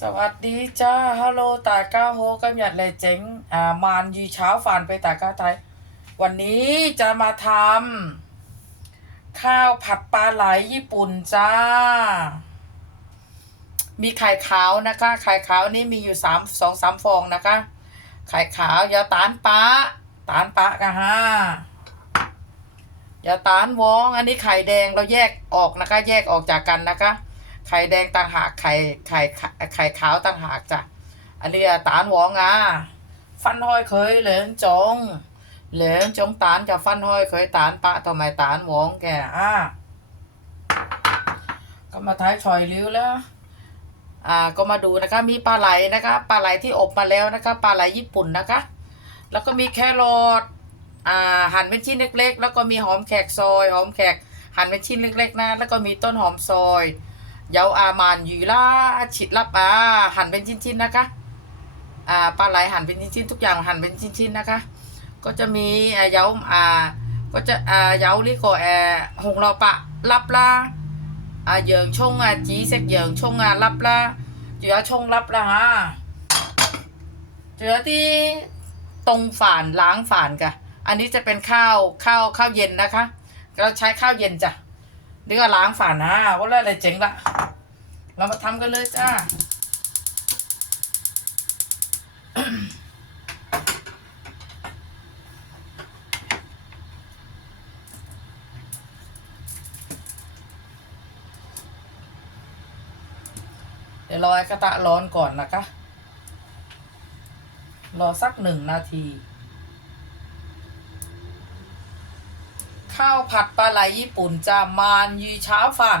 สวัสดีจ้าฮัลโหลตาก้าโฮกำหยัดเลยเจ๋งอ่ามานยีเช้าฝานไปตาก้าไทย วันนี้จะมาทำข้าวผัดปลาไหลญี่ปุ่นจ้า มีไข่ขาวนะคะไข่ขาวนี่มีอยู่สามสองสามฟองนะคะ ไข่ขาวยาตานปลาตานปลากะฮะยาตานวอง อันนี้ไข่แดงเราแยกออกนะคะ แยกออกจากกันนะคะ ไข่แดงต่างหากไข่ไข่ไข่ขาวต่างหากจ้ะอันนี้ตานหวองอะฟันห้อยเคยเหลินจง เหลินจงตานจะฟันห้อยเคยตานปะทำไมตานหวองแกอะก็มาท้ายชอยลิ้วแล้วอ่าก็มาดูนะคะมีปลาไหลนะคะปลาไหลที่อบมาแล้วนะคะปลาไหลญี่ปุ่นนะคะ แล้วก็มีแครอทอ่าหั่นเป็นชิ้นเล็ก ๆ แล้วก็มีหอมแขกซอย หอมแขกหั่นเป็นชิ้นเล็ก ๆนะแล้วก็มีต้นหอมซอย เยาอามานอยู่ล่าฉิดลับอ่าหั่นเป็นชิ้นๆนะคะอ่าปลาไหลหั่นเป็นชิ้นๆทุกอย่างหั่นเป็นชิ้นๆนะคะ ก็จะมีเยาอ่าก็จะอ่าเยาลิโกแอหงเราปะลับลาอ่าเยิงชงอะจีเซ็กเยิงชงอะลับลาเจือชงลับละฮะเจือที่ตรงฝานล้างฝานกะอันนี้จะเป็นข้าวข้าวข้าวเย็นนะคะ เราใช้ข้าวเย็นจ้ะนี่ก็ล้างฝานนะว่าอะไรเจ๋งละ เรามาทำกันเลยจ้า เดี๋ยวรอให้กระทะร้อนก่อนนะคะ รอสักหนึ่งนาที ข้าวผัดปลาไหลญี่ปุ่นจะมานยีเช้าฟัน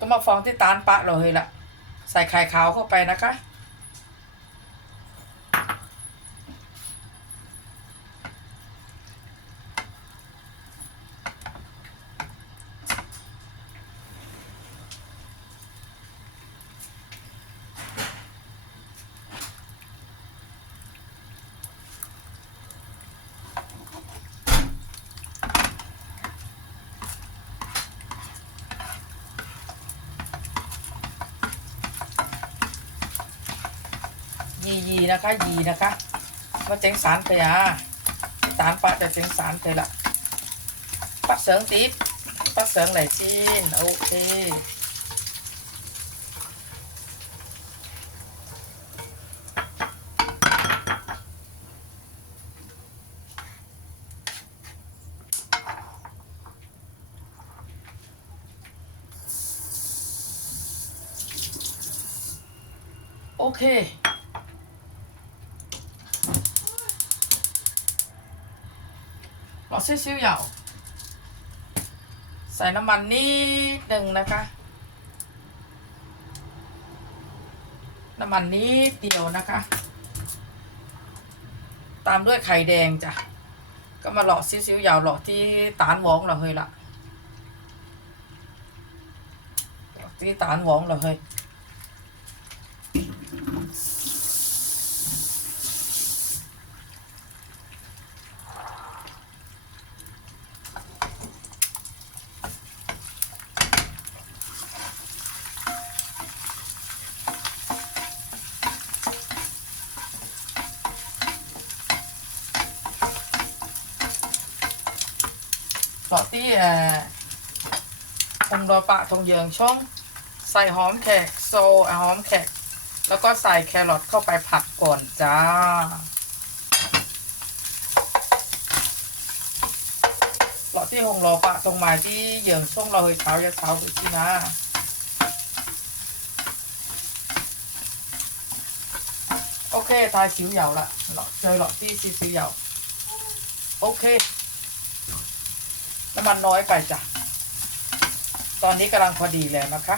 ต้องมาฟองที่ตานปะเราเลยล่ะใส่ไข่ขาวเข้าไปนะคะ ยียีนะคะยีนะคะมาเจงสารไปอะตาลปะจะเจงสารไปละปักเสริงติดปักเสริงไหลจีนโอเคโอเค รอ ซิซิวเหยาใส่น้ำมันนิดหนึ่งนะคะ น้ำมันนิดเดียวนะคะ ตามด้วยไข่แดงจ้ะ ก็มาหลอกซิซิวเหยาหลอกที่ตานหวองเราเฮ้ยละหลอกที่ตานหวองเราเฮ้ย ตอที่เอ่อคงรอปะทงเยืองช่อง ใส่หอมแขกโซ่หอมแขก แล้วก็ใส่แครอทเข้าไปผัดก่อนจ้าหลอที่หงรอปะตรงไม้ที่เยืองช่องเราเฮยเช้ายาเช้าดูที่นะโอเคทายสิวเหยาละหลอเจอหลอดที่สิวเหยาโอเค น้ำมันน้อยไปจ้ะ ตอนนี้กำลังพอดีเลยนะคะ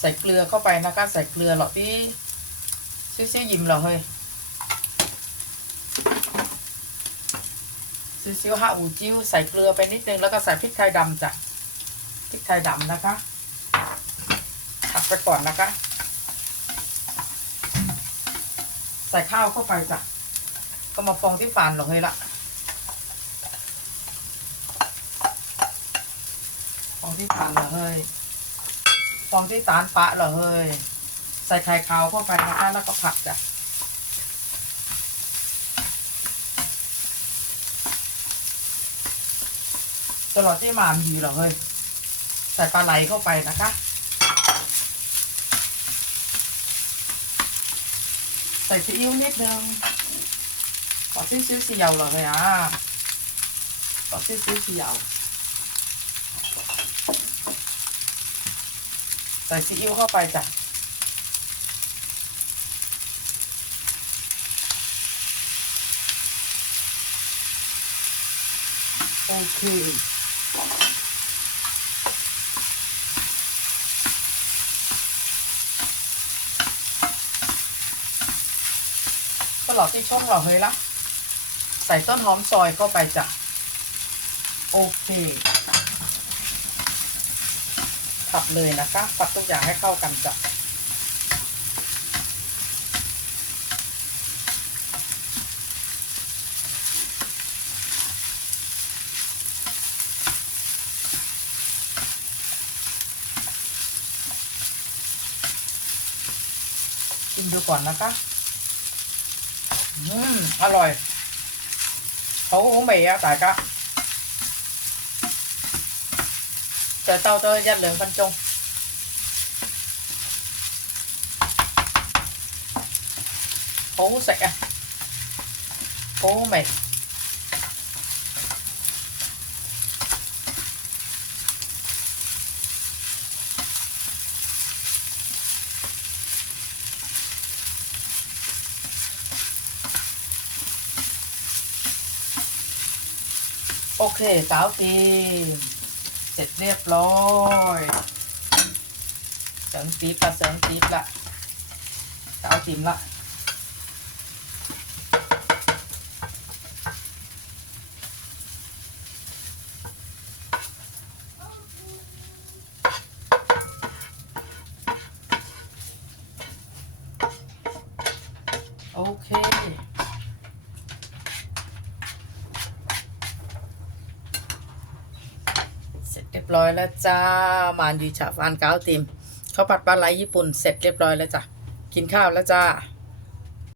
ใส่เกลือเข้าไปนะคะ ใส่เกลือหรอพี่ซิซิยิ้มหรอเฮ้ยซิซิห้าอูจิ้วใส่เกลือไปนิดนึงแล้วก็ใส่พริกไทยดำจ้ะพริกไทยดำนะคะผัดไปก่อนนะคะ ใส่ข้าวเข้าไปจ้ะก็มาฟองที่ฝานหรอเฮ้ยละฟองที่ฝานหรอเฮ้ย ฟองที่สารปะเหรอเฮ้ย ใส่ไข่ขาวเข้าไปนะคะแล้วก็ผัดจ้ะตลอดที่หมามีเหรอเฮ้ย ใส่ปลาไหลเข้าไปนะคะ ใส่ซีอิ๊วนิดนึงขอซีซิ้วเสียวเหรอเฮ้ยอะขอซีซิ้วเสียว ใส่ซีอิ๊วเข้าไปจ้ะโอเคก็หลอดที่ช่องหลอดเฮ้ยละใส่ต้นหอมซอยเข้าไปจ้ะ โอเค ผัดเลยนะคะผัดทุกอย่างให้เข้ากันจ้ะกินดูก่อนนะคะ อืม อร่อย hấu hú mì á tại cá chờ tao tôi ra lượng phân chung hú sạch à hú mì โอเคสาวทีมเส ร็จเรียบร้อยเสริมตีบละเสริมตีบละสาวทีมละโอเค เส ร้อยแล้วจ้ามานยูชาฟานเก้าติมข้าวผัดปลาไหลญี่ปุ่นเสร็จเรียบร้อยแล้วจ้ะกินข้าวแล้วจ้า